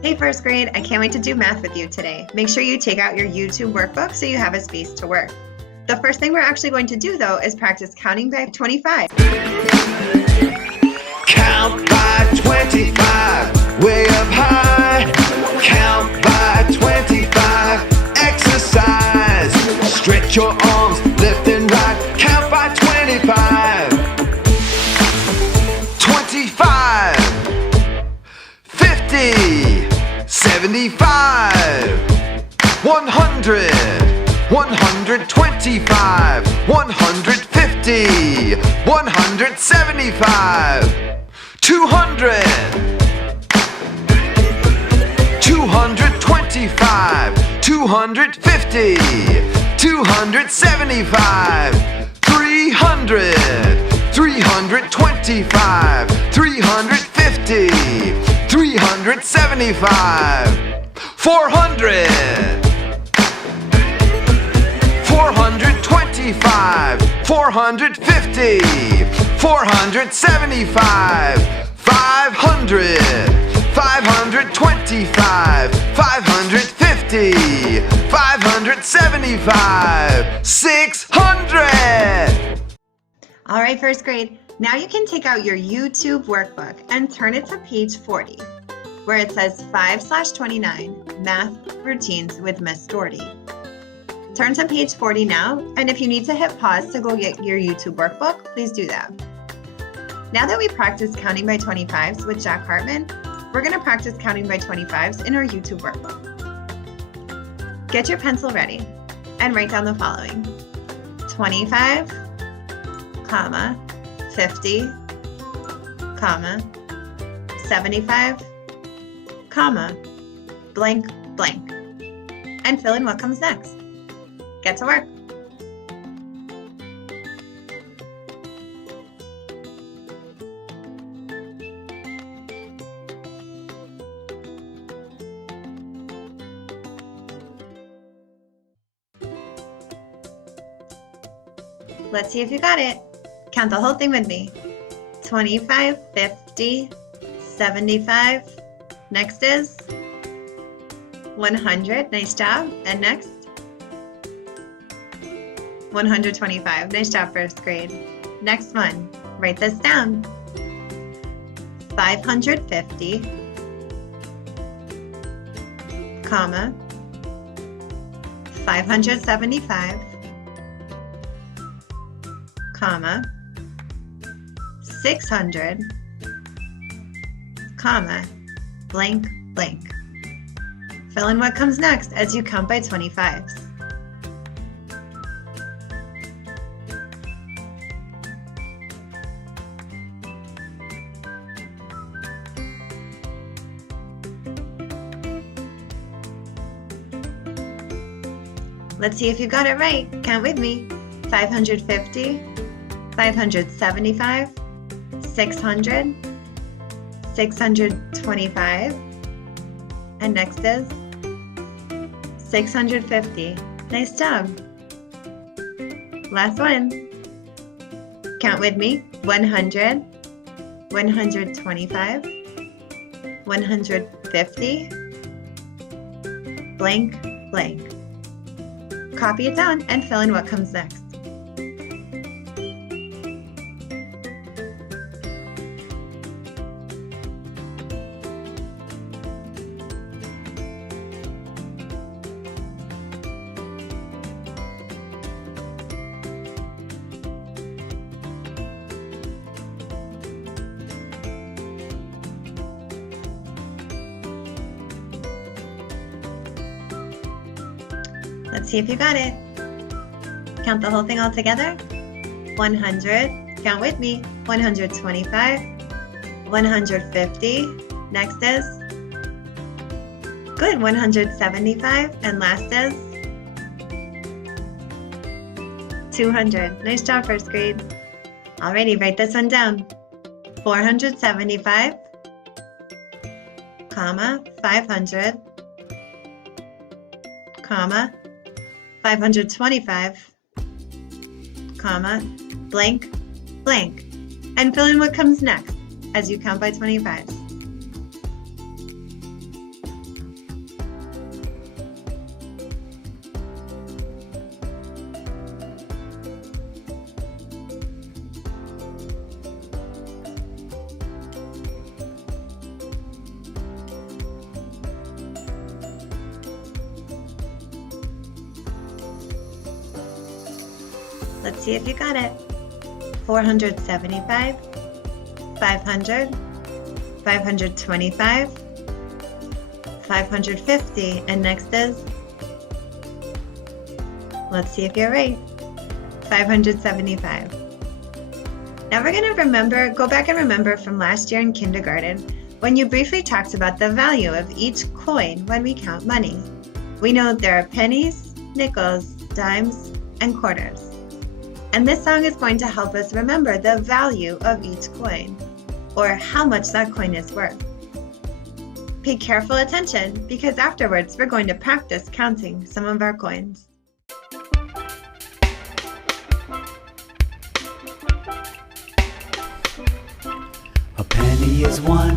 Hey first grade, I can't wait to do math with you today. Make sure you take out your YouTube workbook so you have a space to work. The first thing we're actually going to do though is practice counting by 25. Count by 25, way up high. Count by 25, exercise. Stretch your arms, left and right. Count by 25. 25, 50, 75, 100, 125, 150, 175, 200, 225, 250, 275, 300, 325, 350, 375, 400, 425, 450, 475, 500, 525, 550, 575, 600. All right, first grade, now you can take out your YouTube workbook and turn it to page 40, where it says 5/29 Math Routines with Miss Doherty. Turn to page 40 now, and if you need to hit pause to go get your YouTube workbook, please do that. Now that we practiced counting by 25s with Jack Hartman, we're going to practice counting by 25s in our YouTube workbook. Get your pencil ready and write down the following: 25, comma, 50, comma, 75, comma, blank, blank, and fill in what comes next. Get to work. Let's see if you got it. Count the whole thing with me. 25, 50, 75. Next is 100. Nice job. And next? 125. Nice job, first grade. Next one. Write this down. 550, comma, 575, comma, 600, comma, blank, blank. Fill in what comes next as you count by 25s. Let's see if you got it right. Count with me. 550, 575, 600, 625, and next is 650. Nice job. Last one. Count with me. 100, 125, 150, blank, blank. Copy it down and fill in what comes next. Let's see if you got it. Count the whole thing all together. 100, count with me. 125, 150, next is, good, 175, and last is 200. Nice job, first grade. Alrighty, write this one down. 475, comma, 500, comma, 525, comma, blank, blank, and fill in what comes next as you count by 25s. Let's see if you got it. 475, 500, 525, 550, and next is, let's see if you're right, 575. Now we're going to go back and remember from last year in kindergarten when you briefly talked about the value of each coin when we count money. We know there are pennies, nickels, dimes, and quarters. And this song is going to help us remember the value of each coin, or how much that coin is worth. Pay careful attention because afterwards we're going to practice counting some of our coins. A penny is 1,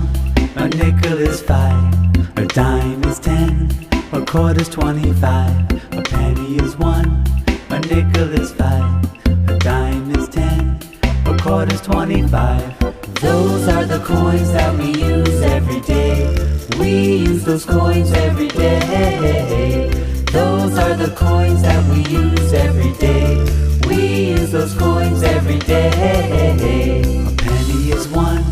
a nickel is 5, a dime is 10, a quarter's 25. A penny is 1, a nickel is 5, a dime is 10, a quarter's 25. Those are the coins that we use every day. We use those coins every day. Those are the coins that we use every day. We use those coins every day. A penny is 1,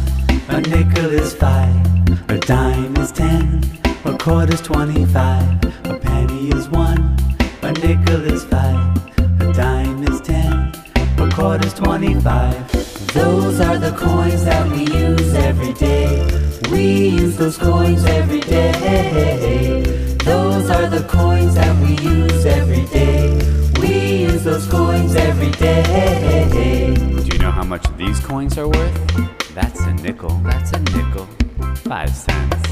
a nickel is 5, a dime is 10, a quarter's 25. A penny is 1, a nickel is 5, a dime is 10, a quarter's 25. Those are the coins that we use every day. We use those coins every day. Those are the coins that we use every day. We use those coins every day. Do you know how much these coins are worth? That's a nickel. That's a nickel. 5 cents.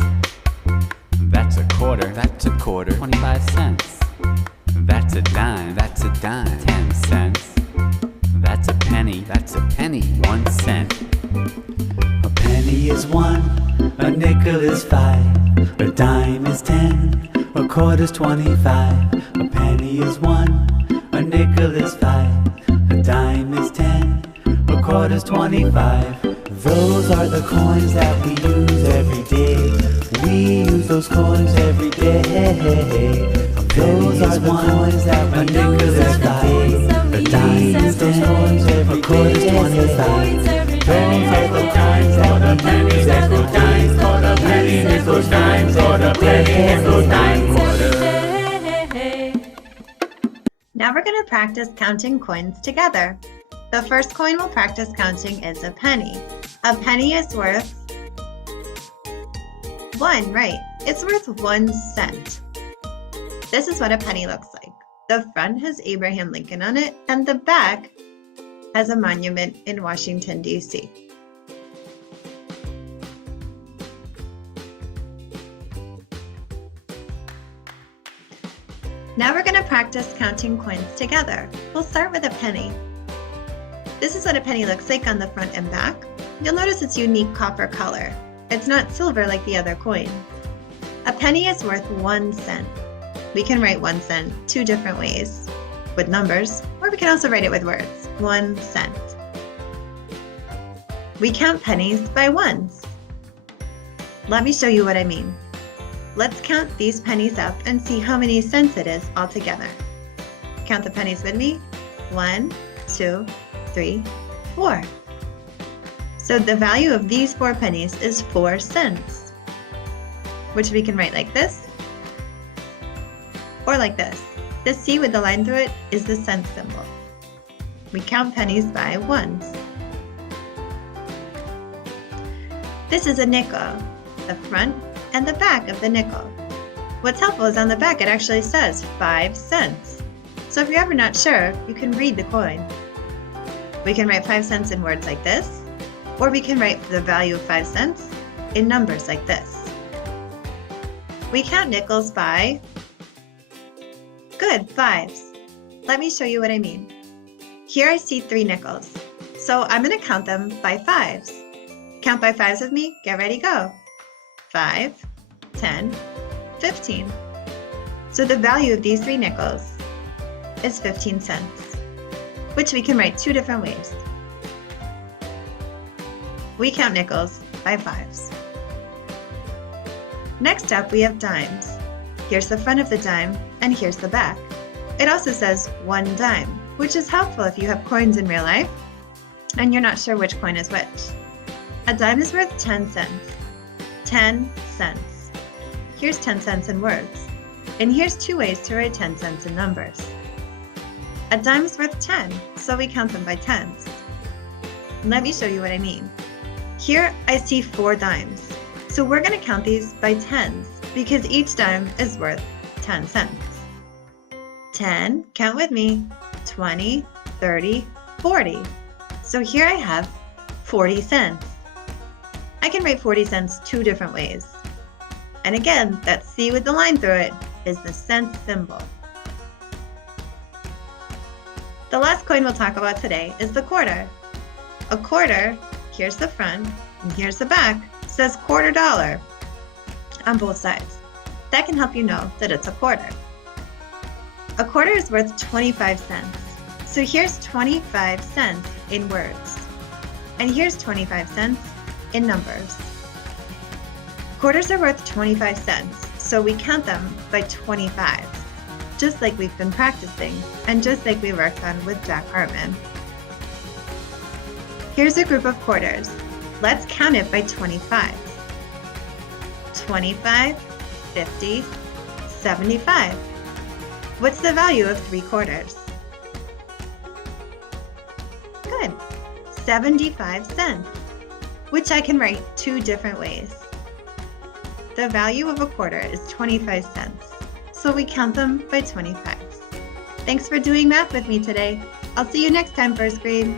That's a quarter. That's a quarter. 25 cents. That's a dime. That's a dime. 10 cents. That's a penny. That's a penny. 1 cent. A penny is 1, a nickel is 5, a dime is 10, a quarter's 25. A penny is 1, a nickel is 5, a dime is 10, a quarter's 25. Those are the coins that we use every day. We use those coins every day. Those are the coins that we use every day. A dime is 10, a quarter's 25. Pennies, nickel, dimes, quarter, pennies, nickel, dimes, quarter, pennies, nickel, dimes, quarter, pennies, nickel, dimes, quarter. Now we're going to practice counting coins together. The first coin we'll practice counting is a penny. A penny is worth 1, right? It's worth 1 cent. This is what a penny looks like. The front has Abraham Lincoln on it, and the back has a monument in Washington, D.C. Now we're going to practice counting coins together. We'll start with a penny. This is what a penny looks like on the front and back. You'll notice its unique copper color. It's not silver like the other coins. A penny is worth 1 cent. We can write 1 cent 2 different ways, with numbers, or we can also write it with words. 1 cent. We count pennies by ones. Let me show you what I mean. Let's count these pennies up and see how many cents it is altogether. Count the pennies with me. 1, 2, 3, 4. So the value of these 4 pennies is 4 cents, which we can write like this, or like this. The C with the line through it is the cent symbol. We count pennies by ones. This is a nickel, the front and the back of the nickel. What's helpful is on the back it actually says 5 cents. So if you're ever not sure, you can read the coin. We can write 5 cents in words like this, or we can write the value of 5 cents in numbers like this. We count nickels by, good, 5s. Let me show you what I mean. Here I see 3 nickels, so I'm going to count them by 5s. Count by 5s with me, get ready, go. 5, 10, 15. So the value of these 3 nickels is 15 cents, which we can write 2 different ways. We count nickels by 5s. Next up, we have dimes. Here's the front of the dime, and here's the back. It also says 1 dime, which is helpful if you have coins in real life and you're not sure which coin is which. A dime is worth 10 cents. 10 cents. Here's 10 cents in words. And here's 2 ways to write 10 cents in numbers. A dime is worth 10, so we count them by tens. Let me show you what I mean. Here I see 4 dimes, so we're going to count these by tens because each dime is worth 10 cents. 10, count with me, 20, 30, 40. So here I have 40 cents. I can write 40 cents 2 different ways. And again, that C with the line through it is the cent symbol. The last coin we'll talk about today is the quarter. A quarter, here's the front and here's the back, says $quarter on both sides. That can help you know that it's a quarter. A quarter is worth 25 cents. So here's 25 cents in words. And here's 25 cents in numbers. Quarters are worth 25 cents, so we count them by 25, just like we've been practicing and just like we worked on with Jack Hartman. Here's a group of quarters. Let's count it by 25. 25, 50, 75. What's the value of 3 quarters? Good. 75 cents, which I can write 2 different ways. The value of a quarter is 25 cents, so we count them by 25. Thanks for doing math with me today. I'll see you next time, first grade.